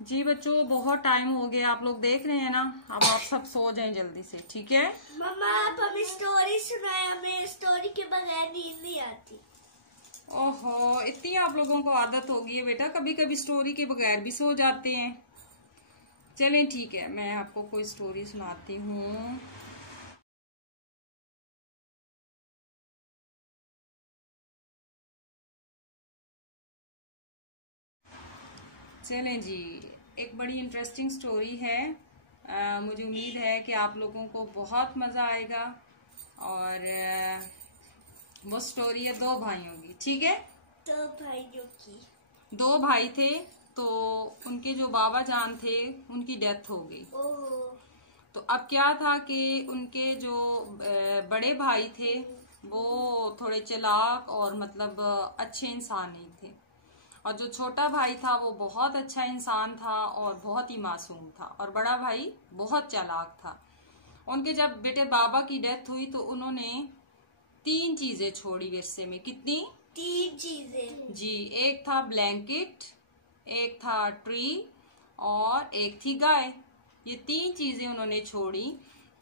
जी बच्चों, बहुत टाइम हो गया, आप लोग देख रहे हैं ना। अब आप सब सो जाएं जल्दी से, ठीक है। मम्मा आप हमें स्टोरी सुनाए, हमें स्टोरी के बगैर नींद नहीं आती। ओहो, इतनी आप लोगों को आदत हो गई है बेटा, कभी कभी स्टोरी के बगैर भी सो जाते हैं। चलें ठीक है, मैं आपको कोई स्टोरी सुनाती हूँ। चलें जी, एक बड़ी इंटरेस्टिंग स्टोरी है। मुझे उम्मीद है कि आप लोगों को बहुत मज़ा आएगा। और वो स्टोरी है दो भाइयों की, ठीक है। दो भाई थे, तो उनके जो बाबा जान थे उनकी डेथ हो गई। तो अब क्या था कि उनके जो बड़े भाई थे वो थोड़े चालाक और मतलब अच्छे इंसान नहीं थे, और जो छोटा भाई था वो बहुत अच्छा इंसान था और बहुत ही मासूम था, और बड़ा भाई बहुत चालाक था। उनके जब बेटे बाबा की डेथ हुई तो उन्होंने 3 चीजें छोड़ी विरसे में। कितनी? 3 चीजें जी, एक था ब्लैंकेट, एक था ट्री और एक थी गाय। ये 3 चीजें उन्होंने छोड़ी।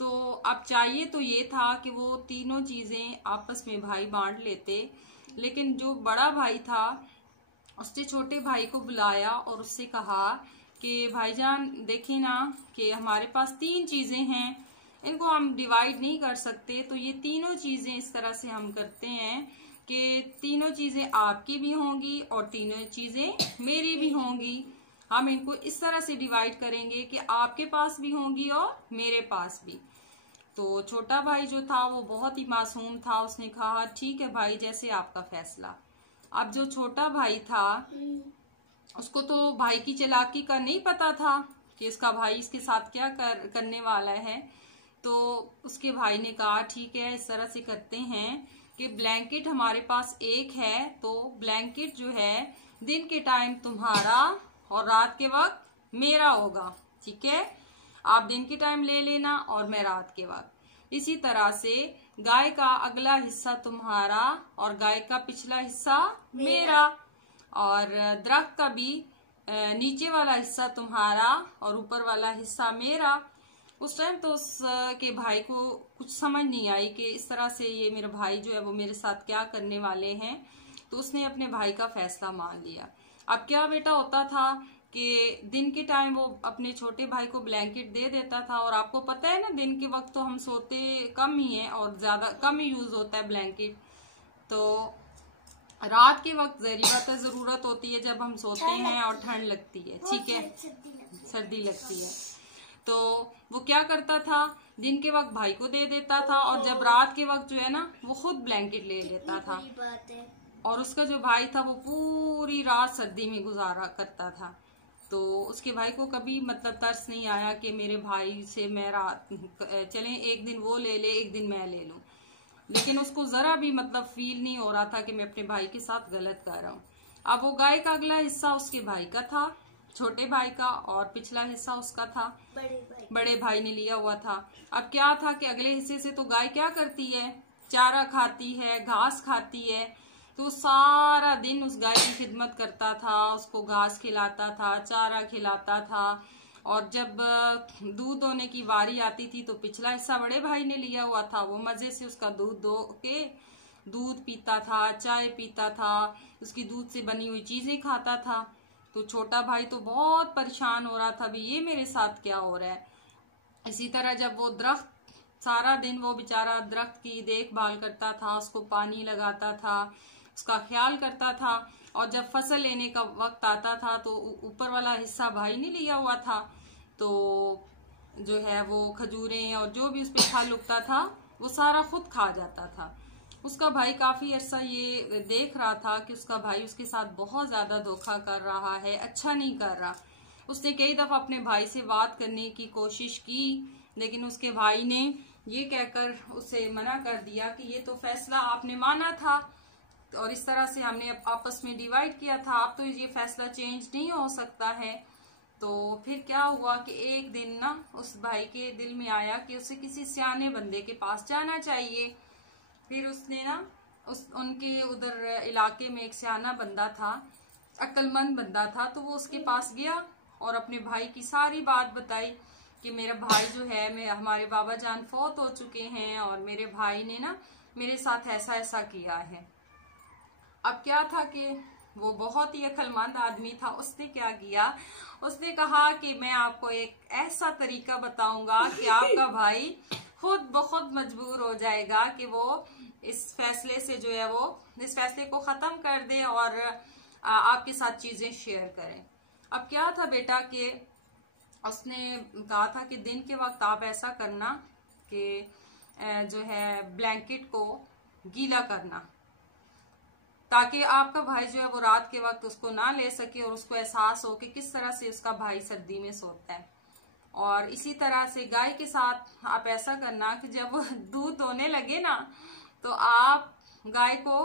तो अब चाहिए तो ये था कि वो तीनों चीजें आपस में भाई बांट लेते, लेकिन जो बड़ा भाई था उसने छोटे भाई को बुलाया और उससे कहा कि भाईजान देखिए ना कि हमारे पास 3 चीजें हैं, इनको हम डिवाइड नहीं कर सकते, तो ये तीनों चीजें इस तरह से हम करते हैं कि तीनों चीजें आपकी भी होंगी और तीनों चीजें मेरी भी होंगी। हम इनको इस तरह से डिवाइड करेंगे कि आपके पास भी होंगी और मेरे पास भी। तो छोटा भाई जो था वो बहुत ही मासूम था, उसने कहा ठीक है भाई, जैसे आपका फैसला। अब जो छोटा भाई था उसको तो भाई की चालाकी का नहीं पता था कि इसका भाई इसके साथ क्या करने वाला है। तो उसके भाई ने कहा ठीक है, इस तरह से करते हैं कि ब्लैंकेट हमारे पास एक है, तो ब्लैंकेट जो है दिन के टाइम तुम्हारा और रात के वक्त मेरा होगा, ठीक है। आप दिन के टाइम ले लेना और मैं रात के वक्त। इसी तरह से गाय का अगला हिस्सा तुम्हारा और गाय का पिछला हिस्सा मेरा, और दरख्त का भी नीचे वाला हिस्सा तुम्हारा और ऊपर वाला हिस्सा मेरा। उस टाइम तो उसके भाई को कुछ समझ नहीं आई कि इस तरह से ये मेरा भाई जो है वो मेरे साथ क्या करने वाले हैं। तो उसने अपने भाई का फैसला मान लिया। अब क्या बेटा होता था कि दिन के टाइम वो अपने छोटे भाई को ब्लैंकेट दे देता था, और आपको पता है ना दिन के वक्त तो हम सोते कम ही हैं और ज्यादा कम ही यूज होता है ब्लैंकेट। तो रात के वक्त जहरी बात है जरूरत होती है जब हम सोते हैं और ठंड लगती है, ठीक है, सर्दी लगती है। तो वो क्या करता था, दिन के वक्त भाई को दे देता था और जब रात के वक्त जो है ना वो खुद ब्लैंकेट ले लेता था। और उसका जो भाई था वो पूरी रात सर्दी में गुजारा करता था। तो उसके भाई को कभी मतलब तरस नहीं आया कि मेरे भाई से मैं रात चले एक दिन वो ले ले एक दिन मैं ले लूं, लेकिन उसको जरा भी मतलब फील नहीं हो रहा था कि मैं अपने भाई के साथ गलत कर रहा हूँ। अब वो गाय का अगला हिस्सा उसके भाई का था, छोटे भाई का, और पिछला हिस्सा उसका था, बड़े भाई ने लिया हुआ था। अब क्या था कि अगले हिस्से से तो गाय क्या करती है, चारा खाती है, घास खाती है। तो सारा दिन उस गाय की खिदमत करता था, उसको घास खिलाता था, चारा खिलाता था। और जब दूध दोने की बारी आती थी तो पिछला हिस्सा बड़े भाई ने लिया हुआ था, वो मजे से उसका दूध दो के दूध पीता था, चाय पीता था, उसकी दूध से बनी हुई चीजें खाता था। तो छोटा भाई तो बहुत परेशान हो रहा था, भी ये मेरे साथ क्या हो रहा है। इसी तरह जब वो दरख्त, सारा दिन वो बेचारा दरख्त की देखभाल करता था, उसको पानी लगाता था, उसका ख्याल करता था, और जब फसल लेने का वक्त आता था तो ऊपर वाला हिस्सा भाई ने लिया हुआ था, तो जो है वो खजूरें और जो भी उस पर फल उगता था वो सारा खुद खा जाता था। उसका भाई काफी अरसा ये देख रहा था कि उसका भाई उसके साथ बहुत ज्यादा धोखा कर रहा है, अच्छा नहीं कर रहा। उसने कई दफा अपने भाई से बात करने की कोशिश की, लेकिन उसके भाई ने ये कहकर उसे मना कर दिया कि ये तो फैसला आपने माना था और इस तरह से हमने आपस में डिवाइड किया था, अब तो ये फैसला चेंज नहीं हो सकता है। तो फिर क्या हुआ कि एक दिन ना उस भाई के दिल में आया कि उसे किसी सियाने बंदे के पास जाना चाहिए। फिर उसने ना उनके उधर इलाके में एक सियाना बंदा था, अक्लमंद बंदा था, तो वो उसके पास गया और अपने भाई की सारी बात बताई कि मेरा भाई जो है, हमारे बाबा जान फौत हो चुके हैं और मेरे भाई ने ना मेरे साथ ऐसा ऐसा किया है। अब क्या था कि वो बहुत ही अक्लमंद आदमी था। उसने क्या किया, उसने कहा कि मैं आपको एक ऐसा तरीका बताऊंगा कि आपका भाई खुद ब खुद मजबूर हो जाएगा कि वो इस फैसले से जो है वो इस फैसले को खत्म कर दे और आपके साथ चीजें शेयर करें। अब क्या था बेटा कि उसने कहा था कि दिन के वक्त आप ऐसा करना कि जो है ब्लैंकेट को गीला करना, ताकि आपका भाई जो है वो रात के वक्त उसको ना ले सके और उसको एहसास हो कि किस तरह से उसका भाई सर्दी में सोता है। और इसी तरह से गाय के साथ आप ऐसा करना कि जब वो दूध होने लगे ना तो आप गाय को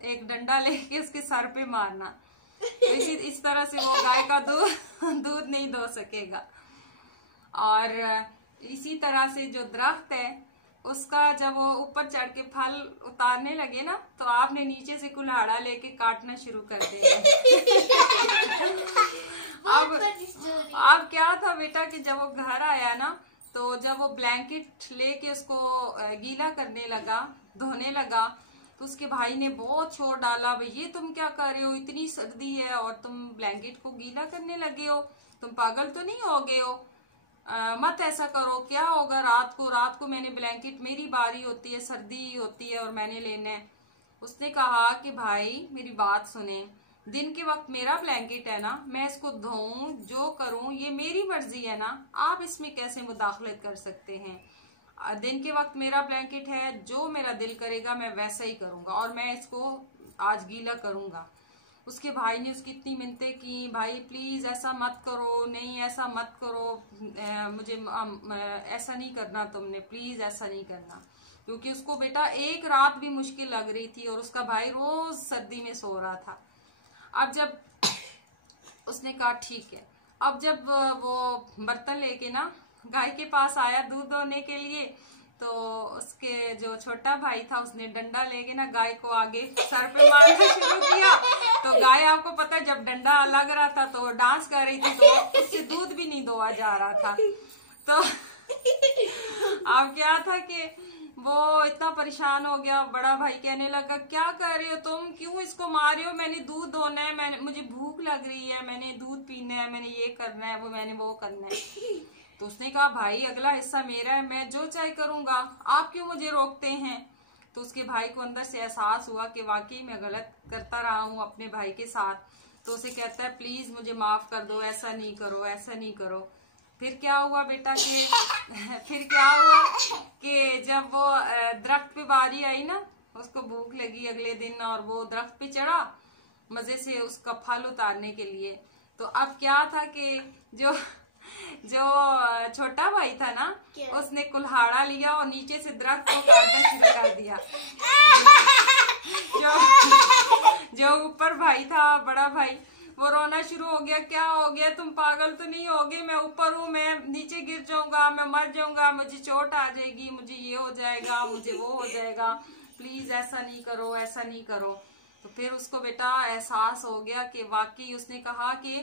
एक डंडा लेके उसके सर पे मारना, तो इस तरह से वो गाय का दूध नहीं दो सकेगा। और इसी तरह से जो दरख्त है उसका जब वो ऊपर चढ़ के फल उतारने लगे ना तो आपने नीचे से कुल्हाड़ा लेके काटना शुरू कर दिया। अब क्या था बेटा कि जब वो घर आया ना तो जब वो ब्लैंकेट लेके उसको गीला करने लगा, धोने लगा, तो उसके भाई ने बहुत शोर डाला, भाई ये तुम क्या कर रहे हो, इतनी सर्दी है और तुम ब्लैंकेट को गीला करने लगे हो, तुम पागल तो नहीं हो गए हो, मत ऐसा करो, क्या होगा रात को मैंने ब्लैंकेट, मेरी बारी होती है, सर्दी होती है और मैंने लेना है। उसने कहा कि भाई मेरी बात सुने, दिन के वक्त मेरा ब्लैंकेट है ना, मैं इसको धोऊं जो करूं ये मेरी मर्जी है ना, आप इसमें कैसे मुदाखलत कर सकते हैं। दिन के वक्त मेरा ब्लैंकेट है, जो मेरा दिल करेगा मैं वैसा ही करूंगा और मैं इसको आज गीला करूंगा। उसके भाई ने उसकी इतनी मिन्नतें की, भाई प्लीज ऐसा मत करो, नहीं ऐसा मत करो, मुझे ऐसा नहीं करना, तुमने प्लीज ऐसा नहीं करना, क्योंकि उसको बेटा एक रात भी मुश्किल लग रही थी और उसका भाई रोज सर्दी में सो रहा था। अब जब उसने कहा ठीक है, अब जब वो बर्तन लेके ना गाय के पास आया दूध दोने के लिए, तो उसके जो छोटा भाई था उसने डंडा लेके ना गाय को आगे सर पे मारना शुरू किया। तो गाय, आपको पता है जब डंडा लग रहा था तो वो डांस कर रही थी, तो उससे दूध भी नहीं दोआ जा रहा था। तो अब क्या था कि वो इतना परेशान हो गया, बड़ा भाई कहने लगा क्या कर रहे हो तुम, क्यों इसको मार रहे हो, मैंने दूध धोना है, मुझे भूख लग रही है, मैंने दूध पीना है, मैंने ये करना है, मैंने वो करना है। तो उसने कहा भाई अगला हिस्सा मेरा है, मैं जो चाहे करूंगा, आप क्यों मुझे रोकते हैं। तो उसके भाई को अंदर से एहसास हुआ कि वाकई मैं गलत करता रहा हूँ अपने भाई के साथ। तो उसे कहता है प्लीज मुझे माफ कर दो, ऐसा नहीं करो, ऐसा नहीं करो। फिर क्या हुआ बेटा कि जब वो दरख्त पे बारी आई ना, उसको भूख लगी अगले दिन और वो दरख्त पे चढ़ा मजे से उसका फल उतारने के लिए। तो अब क्या था कि जो छोटा भाई था ना, उसने कुल्हाड़ा लिया और नीचे से दरख्त को काटना शुरू कर दिया। जो ऊपर भाई था, बड़ा भाई, वो रोना शुरू हो गया, क्या हो गया, तुम पागल तो नहीं हो गए, मैं ऊपर हूँ, मैं नीचे गिर जाऊंगा, मैं मर जाऊंगा, मुझे चोट आ जाएगी, मुझे ये हो जाएगा, मुझे वो हो जाएगा, प्लीज ऐसा नहीं करो, ऐसा नहीं करो। तो फिर उसको बेटा एहसास हो गया कि वाकई, उसने कहा कि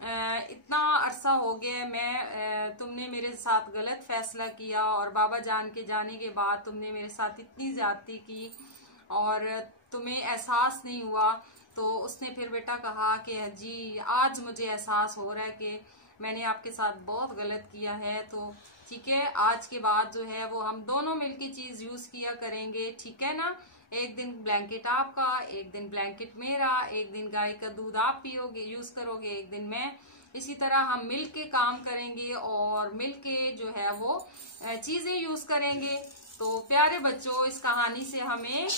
इतना अरसा हो गया तुमने मेरे साथ गलत फैसला किया और बाबा जान के जाने के बाद तुमने मेरे साथ इतनी ज्यादती की और तुम्हें एहसास नहीं हुआ। तो उसने फिर बेटा कहा कि जी आज मुझे एहसास हो रहा है कि मैंने आपके साथ बहुत गलत किया है, तो ठीक है, आज के बाद जो है वो हम दोनों मिलके चीज यूज किया करेंगे, ठीक है ना। एक दिन ब्लैंकेट आपका, एक दिन ब्लैंकेट मेरा, एक दिन गाय का दूध आप पियोगे, यूज करोगे, एक दिन मैं। इसी तरह हम मिलके काम करेंगे और मिलके जो है वो चीजें यूज करेंगे। तो प्यारे बच्चों, इस कहानी से हमें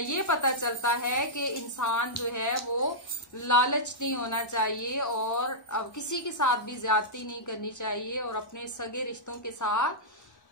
ये पता चलता है कि इंसान जो है वो लालच नहीं होना चाहिए और अब किसी के साथ भी ज्यादती नहीं करनी चाहिए और अपने सगे रिश्तों के साथ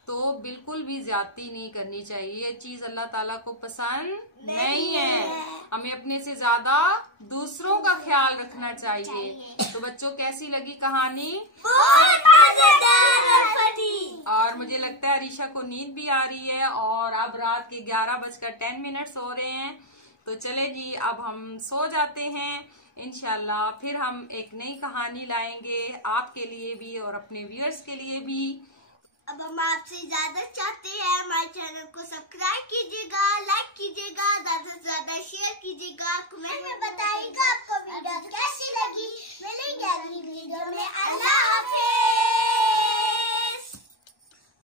तो बिल्कुल भी ज्यादती नहीं करनी चाहिए। ये चीज अल्लाह ताला को पसंद नहीं है। हमें अपने से ज्यादा दूसरों का ख्याल रखना चाहिए। तो बच्चों, कैसी लगी कहानी? बहुत मजेदार और फनी। और मुझे लगता है अरीशा को नींद भी आ रही है और अब रात के 11:10 हो रहे हैं। तो चले जी, अब हम सो जाते हैं। इंशाल्लाह फिर हम एक नई कहानी लाएंगे आपके लिए भी और अपने व्यूअर्स के लिए भी। अब हम आपसे इजाजत चाहते हैं। हमारे चैनल को सब्सक्राइब कीजिएगा, लाइक कीजिएगा।